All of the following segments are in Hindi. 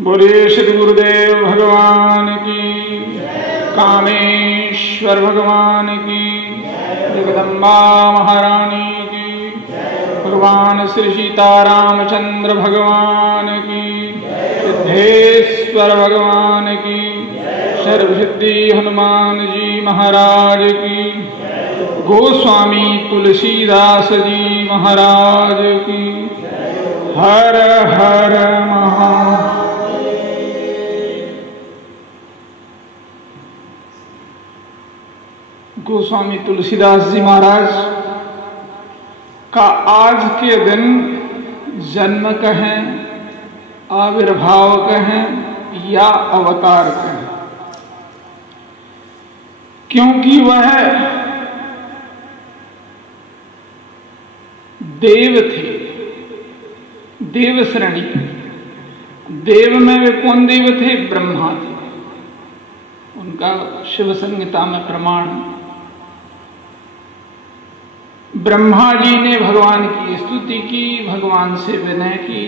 बोलिए श्री गुरुदेव भगवान की, कामेश्वर भगवान की, जगदम्बा महारानी की, भगवान श्री सीतारामचंद्र भगवान की, सिद्धेश्वर भगवान की, सर्वसिद्धि हनुमान जी महाराज की, गोस्वामी तुलसीदास जी महाराज की। हर हर महादेव। गोस्वामी तुलसीदास जी महाराज का आज के दिन जन्म कहें, आविर्भाव कहें या अवतार कहें, क्योंकि वह देव थे, देव श्रेणी। देव में वे कौन देव थे? ब्रह्मा थे। उनका शिव संहिता में प्रमाण। ब्रह्मा जी ने भगवान की स्तुति की, भगवान से विनय की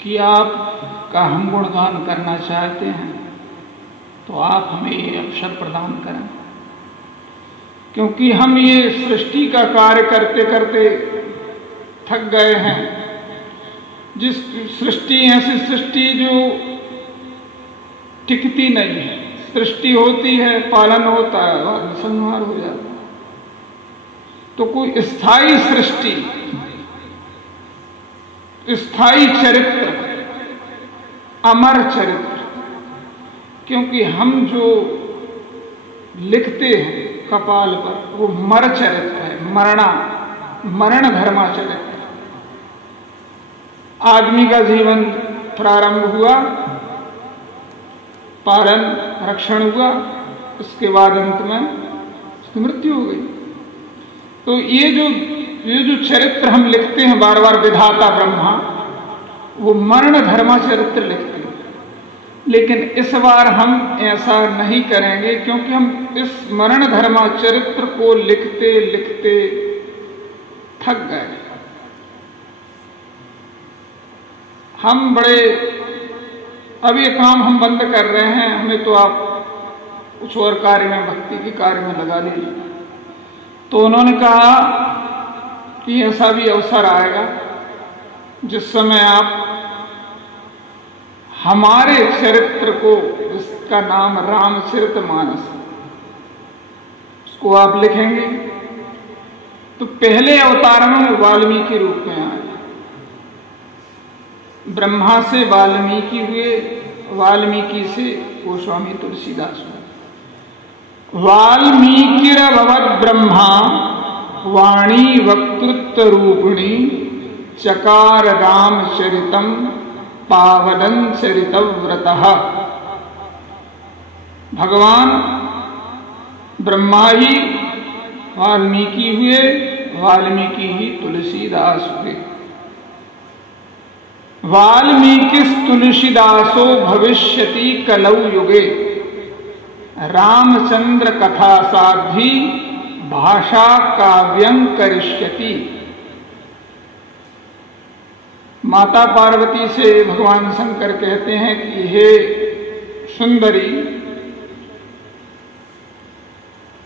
कि आप का हम गुणगान करना चाहते हैं तो आप हमें ये अवसर प्रदान करें, क्योंकि हम ये सृष्टि का कार्य करते करते थक गए हैं। जिस सृष्टि ऐसी सृष्टि जो टिकती नहीं है। सृष्टि होती है, पालन होता है और संहार हो जाता है। तो कोई स्थायी सृष्टि, स्थायी चरित्र, अमर चरित्र, क्योंकि हम जो लिखते हैं कपाल पर वो मर चरित्र है, मरण धर्मा चरित्र। आदमी का जीवन प्रारंभ हुआ, पालन रक्षण हुआ, उसके बाद अंत में उसकी मृत्यु हो गई। तो ये जो चरित्र हम लिखते हैं बार बार, विधाता ब्रह्मा वो मरण धर्मा चरित्र लिखते हैं। लेकिन इस बार हम ऐसा नहीं करेंगे, क्योंकि हम इस मरण धर्मा चरित्र को लिखते लिखते थक गए। हम अब ये काम हम बंद कर रहे हैं, हमें तो आप कुछ और कार्य में, भक्ति के कार्य में लगा लीजिए। तो उन्होंने कहा कि ऐसा भी अवसर आएगा जिस समय आप हमारे चरित्र को, जिसका नाम रामचरितमानस, उसको आप लिखेंगे। तो पहले अवतार में वाल्मीकि रूप में आए। ब्रह्मा से वाल्मीकि हुए, वाल्मीकि से गोस्वामी तुलसीदास हुए। वाल्मीकिरभवत् ब्रह्मा वाणी वक्तृत्व रूपिणी चकार रामचरितम पावनं चरितव्रतः। भगवान ब्रह्मा ही वाल्मीकि हुए, वाल्मीकि ही तुलसीदास हुए। वाल्मीकिस तुलसीदासो भविष्यति कलौ युगे रामचंद्र कथा साध्वी भाषा काव्यं करिष्यति। माता पार्वती से भगवान शंकर कहते हैं कि हे सुंदरी,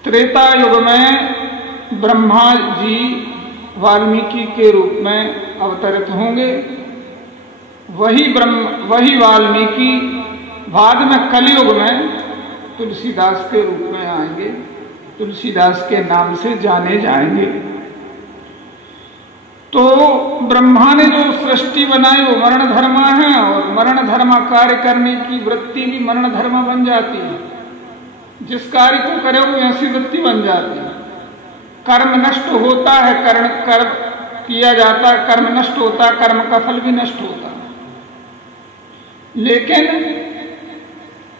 त्रेता युग में ब्रह्मा जी वाल्मीकि के रूप में अवतरित होंगे। वही वाल्मीकि बाद में कलयुग में तुलसीदास के रूप में आएंगे, तुलसीदास के नाम से जाने जाएंगे। तो ब्रह्मा ने जो सृष्टि बनाई वो मरण धर्मा है, और मरण धर्मा कार्य करने की वृत्ति भी मरण धर्मा बन जाती है। जिस कार्य को करे वो ऐसी वृत्ति बन जाती है। कर्म नष्ट होता है, कर्म किया जाता है, कर्म नष्ट होता है, कर्म का फल भी नष्ट होता है। लेकिन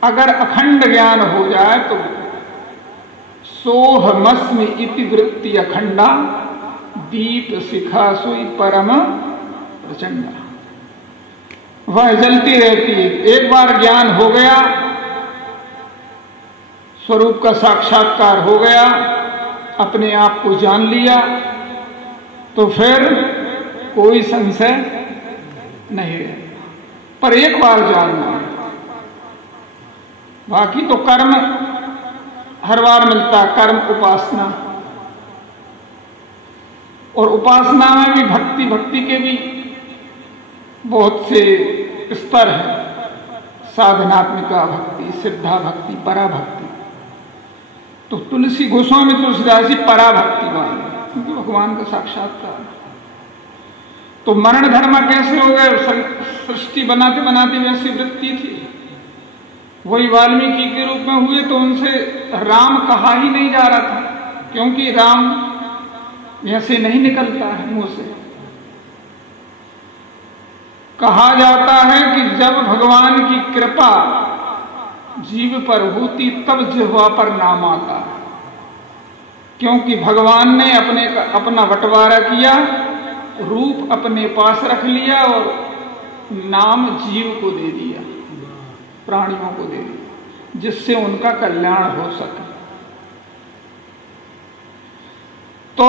अगर अखंड ज्ञान हो जाए तो सोहमस्मि इति वृत्ति अखंडा दीप शिखा सुई परम प्रचंडा। वह जलती रहती है। एक बार ज्ञान हो गया, स्वरूप का साक्षात्कार हो गया, अपने आप को जान लिया, तो फिर कोई संशय नहीं रहता। पर एक बार जानना है, बाकी तो कर्म हर बार मिलता है, कर्म उपासना, और उपासना में भी भक्ति के भी बहुत से स्तर है, साधनात्मिका भक्ति, सिद्धा भक्ति, पराभक्ति। तो तुलसी गोस्वामी तुलसीदास जी पराभक्ति वाले, क्योंकि भगवान का साक्षात्कार। तो मरण धर्म कैसे हो गए? सृष्टि बनाते बनाते वैसी वृत्ति थी, वही वाल्मीकि के रूप में हुए तो उनसे राम कहा ही नहीं जा रहा था, क्योंकि राम ऐसे नहीं निकलता है मुंह से। कहा जाता है कि जब भगवान की कृपा जीव पर होती तब जिह्वा पर नाम आता है, क्योंकि भगवान ने अपना बंटवारा किया, रूप अपने पास रख लिया और नाम जीव को दे दिया, प्राणियों को दे दिया, जिससे उनका कल्याण हो सके। तो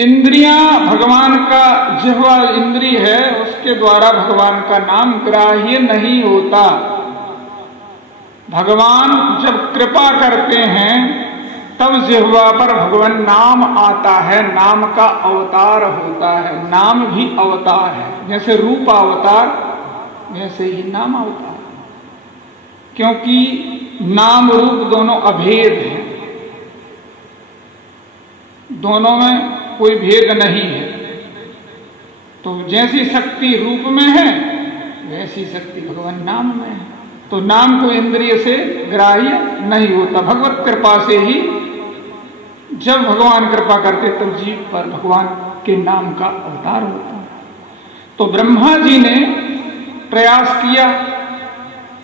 इंद्रियां भगवान का, जिह्वा इंद्रिय है, उसके द्वारा भगवान का नाम ग्राह्य नहीं होता। भगवान जब कृपा करते हैं तब जिह्वा पर भगवान नाम आता है, नाम का अवतार होता है। नाम भी अवतार है, जैसे रूप अवतार वैसे ही नाम अवतार, क्योंकि नाम रूप दोनों अभेद हैं, दोनों में कोई भेद नहीं है। तो जैसी शक्ति रूप में है वैसी शक्ति भगवान नाम में है। तो नाम को इंद्रिय से ग्राह्य नहीं होता, भगवत कृपा से ही जब भगवान कृपा करते तब जीव पर भगवान के नाम का अवतार होता है। तो ब्रह्मा जी ने प्रयास किया,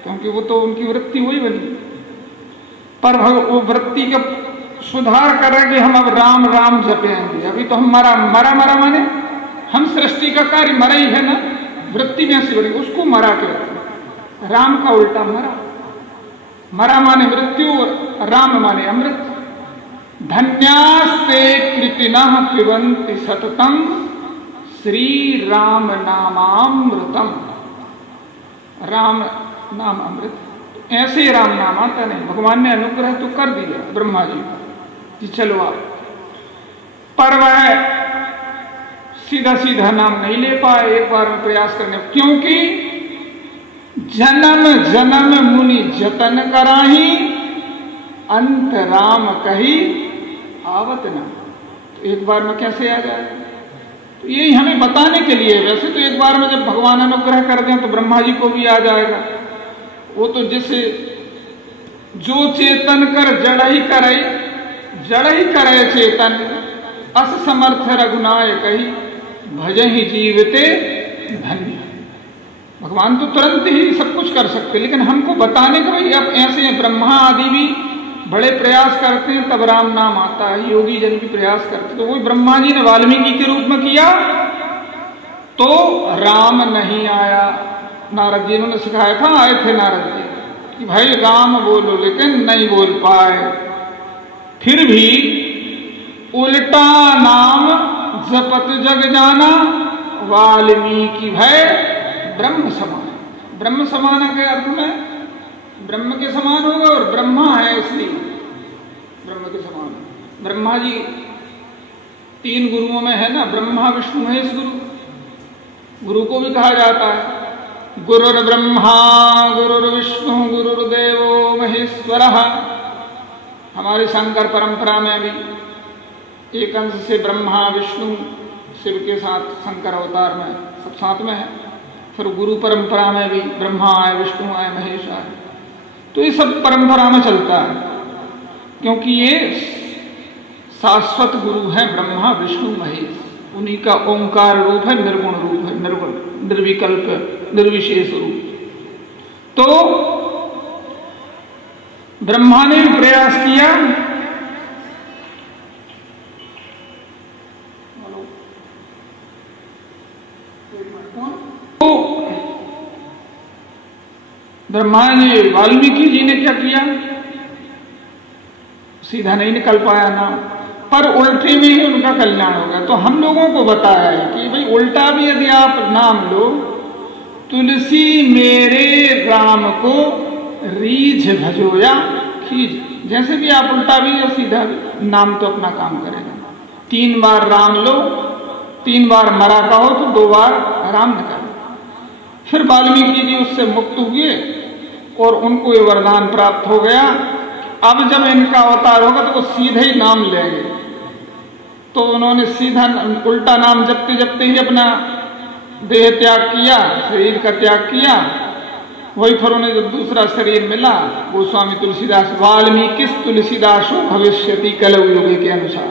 क्योंकि वो तो उनकी वृत्ति वही बनी, पर वो वृत्ति का सुधार कर रहे कि हम अब राम राम जपेंगे। अभी तो हम मरा माने हम सृष्टि का कार्य मरा ही है ना, वृत्ति में से बनी, उसको मरा कहते हैं। राम का उल्टा मरा माने मृत्यु और राम माने अमृत। धन्यास्ते कृतिनः पिबन्ति सततम श्री राम नामामृतम। राम नाम अमृत, ऐसे राम नाम आता नहीं। भगवान ने अनुग्रह तो कर दिया ब्रह्मा जी को कि चलो आप, पर वह सीधा सीधा नाम नहीं ले पाए, एक बार में प्रयास करने, क्योंकि जन्म जन्म मुनि जतन कराही, अंत राम कही आवत न। तो एक बार में कैसे आ जाए? तो यही हमें बताने के लिए। वैसे तो एक बार में जब भगवान अनुग्रह कर दें तो ब्रह्मा जी को भी आ जाएगा। वो तो जैसे जो चेतन कर जड़ ही करे चेतन, अस समर्थ रघुनाय कही, भजहि जीवते धन्य। भगवान तो तुरंत ही सब कुछ कर सकते, लेकिन हमको बताने को भाई अब ऐसे ब्रह्मा आदि भी बड़े प्रयास करते हैं तब राम नाम आता है, योगी जन भी प्रयास करते। तो वही ब्रह्मा जी ने वाल्मीकि के रूप में किया तो राम नहीं आया। नारद जी ने सिखाया था, आए थे नारद जी कि भाई राम बोलो, लेकिन नहीं बोल पाए। फिर भी उल्टा नाम जपत जग जाना, वाल्मीकि भय ब्रह्म समान। ब्रह्म समान के अर्थ में ब्रह्म के समान होगा, और ब्रह्मा है इसलिए ब्रह्म के समान। ब्रह्मा जी 3 गुरुओं में है ना, ब्रह्मा विष्णु महेश गुरु। गुरु को भी कहा जाता है गुरुर् ब्रह्मा गुरुर्विष्णु गुरुर्देवो महेश्वरः। हमारी शंकर परंपरा में भी एक अंश से ब्रह्मा विष्णु शिव के साथ शंकर अवतार में सब साथ में है। फिर गुरु परंपरा में भी ब्रह्मा आए, विष्णु आए, महेश आए। तो ये सब परंपरा में चलता है, क्योंकि ये शाश्वत गुरु है ब्रह्मा विष्णु महेश। उन्हीं का ओंकार रूप है, निर्गुण रूप है, निर्विकल्प निर्विशेष रूप। तो ब्रह्मा ने भी प्रयास किया, तो ब्रह्मा ने, वाल्मीकि जी ने क्या किया, सीधा नहीं निकल पाया ना, पर उल्टे में ही उनका कल्याण हो गया। तो हम लोगों को बताया है कि भाई उल्टा भी यदि आप नाम लो तुलसी मेरे राम को रीझ भजोया खींच। जैसे भी आप उल्टा भी या सीधा भी, नाम तो अपना काम करेगा। 3 बार राम लो, 3 बार मरा का हो तो 2 बार राम निकालो। फिर वाल्मीकि जी उससे मुक्त हुए और उनको ये वरदान प्राप्त हो गया। अब जब इनका अवतार होगा तो वो सीधे ही नाम लेंगे। तो उन्होंने सीधा उल्टा नाम जपते जपते ही अपना देह त्याग किया, शरीर का त्याग किया। वही फिर उन्हें जब दूसरा शरीर मिला, गोस्वामी तुलसीदास वाल्मीकि तुलसीदासो भविष्यति कलौ युगे के अनुसार,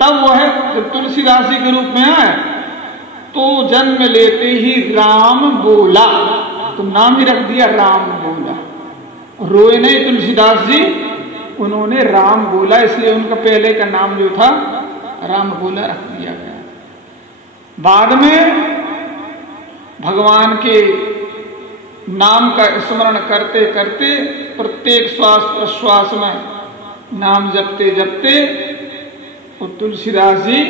तब वह जब तुलसीदास जी के रूप में आए तो जन्म लेते ही राम बोला, तो नाम ही रख दिया राम बोला। रोए नहीं तुलसीदास जी, उन्होंने राम बोला, इसलिए उनका पहले का नाम जो था राम बोला रख दिया गया। बाद में भगवान के नाम का स्मरण करते करते प्रत्येक श्वास प्रश्वास में नाम जपते जपते और तुलसीदास जी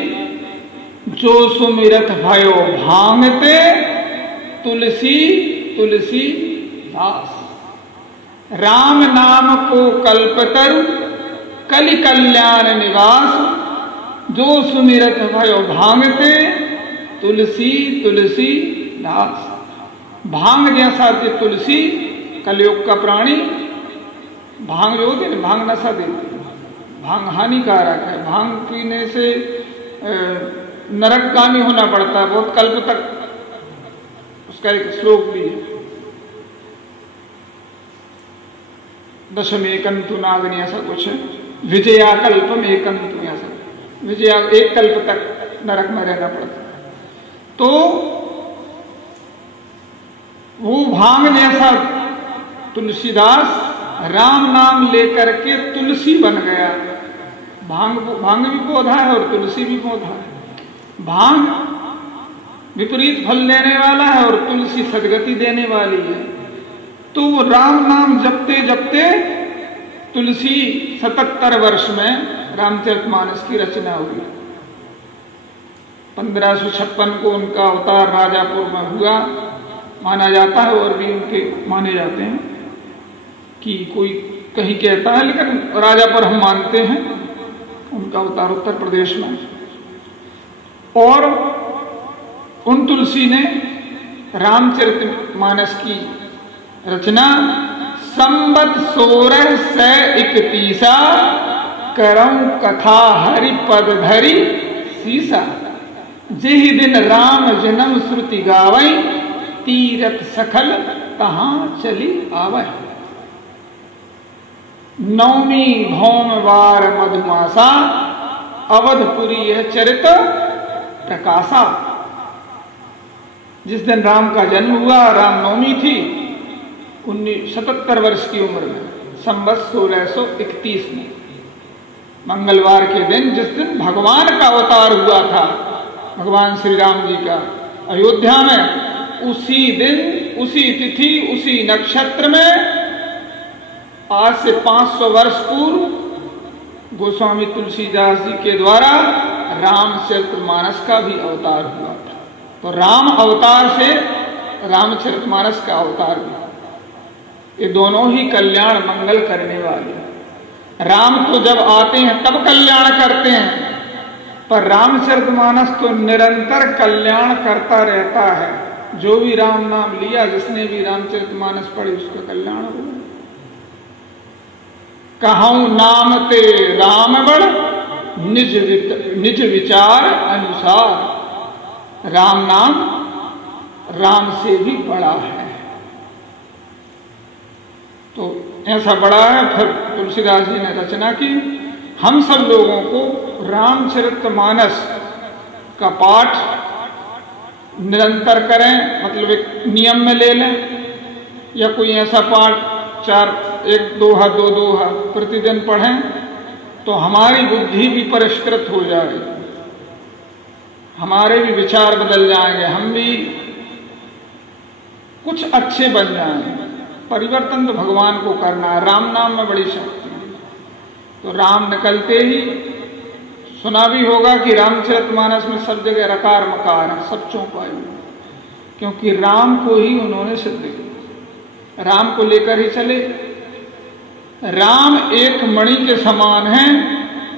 जो सुमिरत भयो भांगते तुलसी तुलसी दास, राम नाम को कल्पतरु कलि कल्याण निवास, जो सुमिरत भयो भांगते तुलसी तुलसी दास। भांग जैसा तुलसी, कलयुग का प्राणी, भांग जो होती है ना, भांग नशा देती है, भांग हानिकारक है। भांग पीने से नरकगामी होना पड़ता है बहुत कल्प तक। उसका एक श्लोक भी है, दशमेकंतु नागनी ऐसा कुछ है, विजया कल्पम एकंतु ऐसा, विजया एक कल्प तक नरक में रहना पड़ता है। तो वो भांग जैसा तुलसीदास राम नाम लेकर के तुलसी बन गया। भांग भी पौधा है और तुलसी भी पौधा है। भांग विपरीत फल देने वाला है और तुलसी सदगति देने वाली है। तो वो राम नाम जपते जपते तुलसी 77 वर्ष में रामचरितमानस की रचना हुई। 1556 को उनका अवतार राजापुर में हुआ माना जाता है, और भी उनके माने जाते हैं कि कोई कहीं कहता है, लेकिन राजापुर हम मानते हैं उनका अवतार उत्तर प्रदेश में। और उन तुलसी ने रामचरितमानस की रचना संबत 1631 करम कथा हरि पद धरी सीसा, जेहि दिन राम जन्म श्रुति गावई तीरथ सखल कहां चली आवै। नवमी भौमवार मधुमासा अवधपुरी यह चरित प्रकाशा। जिस दिन राम का जन्म हुआ, रामनवमी थी 77 वर्ष की उम्र में, संवत 1631 में, मंगलवार के दिन, जिस दिन भगवान का अवतार हुआ था, भगवान श्री राम जी का अयोध्या में, उसी दिन, उसी तिथि, उसी नक्षत्र में, आज से 500 वर्ष पूर्व गोस्वामी तुलसीदास जी के द्वारा रामचरितमानस का भी अवतार हुआ था। तो राम अवतार से रामचरितमानस का अवतार भी, ये दोनों ही कल्याण मंगल करने वाले। राम तो जब आते हैं तब कल्याण करते हैं, पर रामचरितमानस तो निरंतर कल्याण करता रहता है। जो भी राम नाम लिया, जिसने भी रामचरितमानस पढ़ी, उसका कल्याण हुआ। कहूं नाम ते राम बड़ निज विचार अनुसार, राम नाम राम से भी बड़ा है। तो ऐसा बड़ा है। फिर तुलसीदास जी ने रचना की। हम सब लोगों को रामचरितमानस का पाठ निरंतर करें, मतलब एक नियम में ले लें, या कोई ऐसा पाठ 1 दोहा 2 दोहा प्रतिदिन पढ़ें, तो हमारी बुद्धि भी परिष्कृत हो जाएगी, हमारे भी विचार बदल जाएंगे, हम भी कुछ अच्छे बन जाएंगे। परिवर्तन तो भगवान को करना है, राम नाम में बड़ी शक्ति है। तो राम निकलते ही सुना भी होगा कि रामचरितमानस में सब जगह रकार मकार है, सब चौपाई। क्योंकि राम को ही उन्होंने सिद्ध किया, राम को लेकर ही चले। राम एक मणि के समान है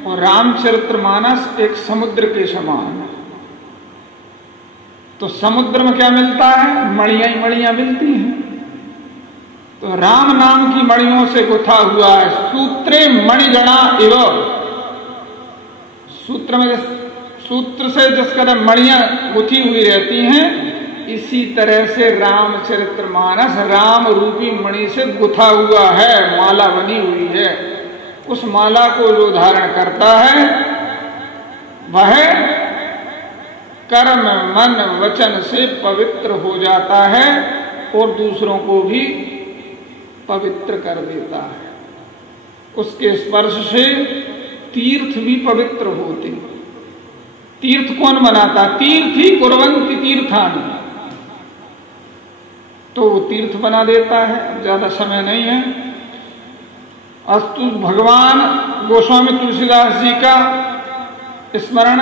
और रामचरितमानस एक समुद्र के समान है। तो समुद्र में क्या मिलता है? मणियां ही मणियां मिलती हैं। तो राम नाम की मणियों से गुथा हुआ है। सूत्रे मणिगणा इव, सूत्र से जिस तरह मणियां गुथी हुई रहती हैं, इसी तरह से रामचरितमानस राम रूपी मणि से गुथा हुआ है, माला बनी हुई है। उस माला को जो धारण करता है वह कर्म मन वचन से पवित्र हो जाता है और दूसरों को भी पवित्र कर देता है। उसके स्पर्श से तीर्थ भी पवित्र होते। तीर्थ कौन बनाता? तीर्थ ही कुर्वन्ति तीर्थानि, तो वो तीर्थ बना देता है। ज्यादा समय नहीं है। अस्तु भगवान गोस्वामी तुलसीदास जी का स्मरण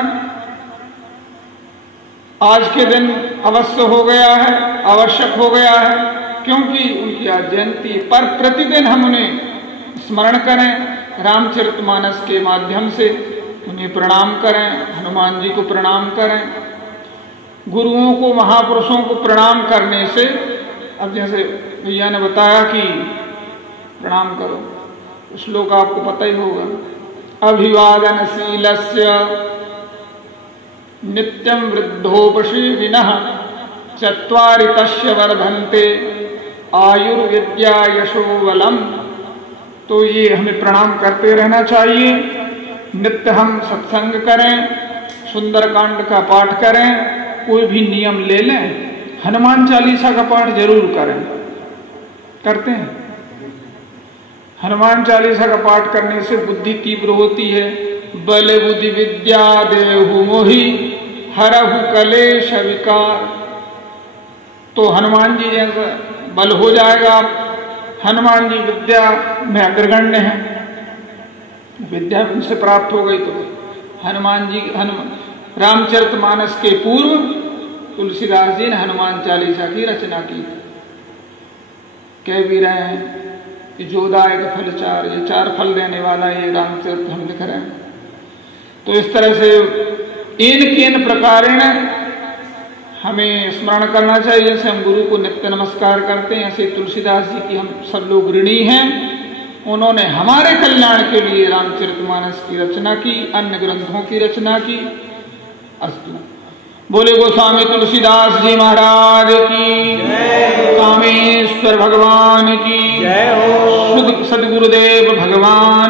आज के दिन अवश्य हो गया है, आवश्यक हो गया है, क्योंकि उनकी आज जयंती पर प्रतिदिन हम उन्हें स्मरण करें, रामचरितमानस के माध्यम से उन्हें प्रणाम करें, हनुमान जी को प्रणाम करें। गुरुओं को, महापुरुषों को प्रणाम करने से, अब जैसे भैया ने बताया कि प्रणाम करो, श्लोक आपको पता ही होगा। अभिवादनशीलस्य नित्यं वृद्धोपशीविनः चत्वारि तस्य वर्धन्ते आयुर्विद्या यशोबलम। तो ये हमें प्रणाम करते रहना चाहिए। नित्य हम सत्संग करें, सुंदरकांड का पाठ करें, कोई भी नियम ले लें, हनुमान चालीसा का पाठ जरूर करें। करते हैं? हनुमान चालीसा का पाठ करने से बुद्धि तीव्र होती है। बल बुद्धि विद्या देहु मोहि हरहु कलेश विकार। तो हनुमान जी जैसा बल हो जाएगा। हनुमान जी विद्या में अग्रगण्य है, विद्या उनसे प्राप्त हो गई। तो हनुमान जी रामचरितमानस के पूर्व तुलसीदास जी ने हनुमान चालीसा की रचना की। कह भी रहे हैं कि जोदायक फल चार, ये 4 फल देने वाला ये रामचरित हम लिख रहे हैं। तो इस तरह से इन प्रकारेण हमें स्मरण करना चाहिए। जैसे हम गुरु को नित्य नमस्कार करते हैं, ऐसे तुलसीदास जी की हम सब लोग ऋणी हैं। उन्होंने हमारे कल्याण के लिए रामचरितमानस की रचना की, अन्य ग्रंथों की रचना की। अस्तु। बोले गोस्वामी तुलसीदास जी महाराज की, कामेश्वर भगवान की, सदगुरुदेव भगवान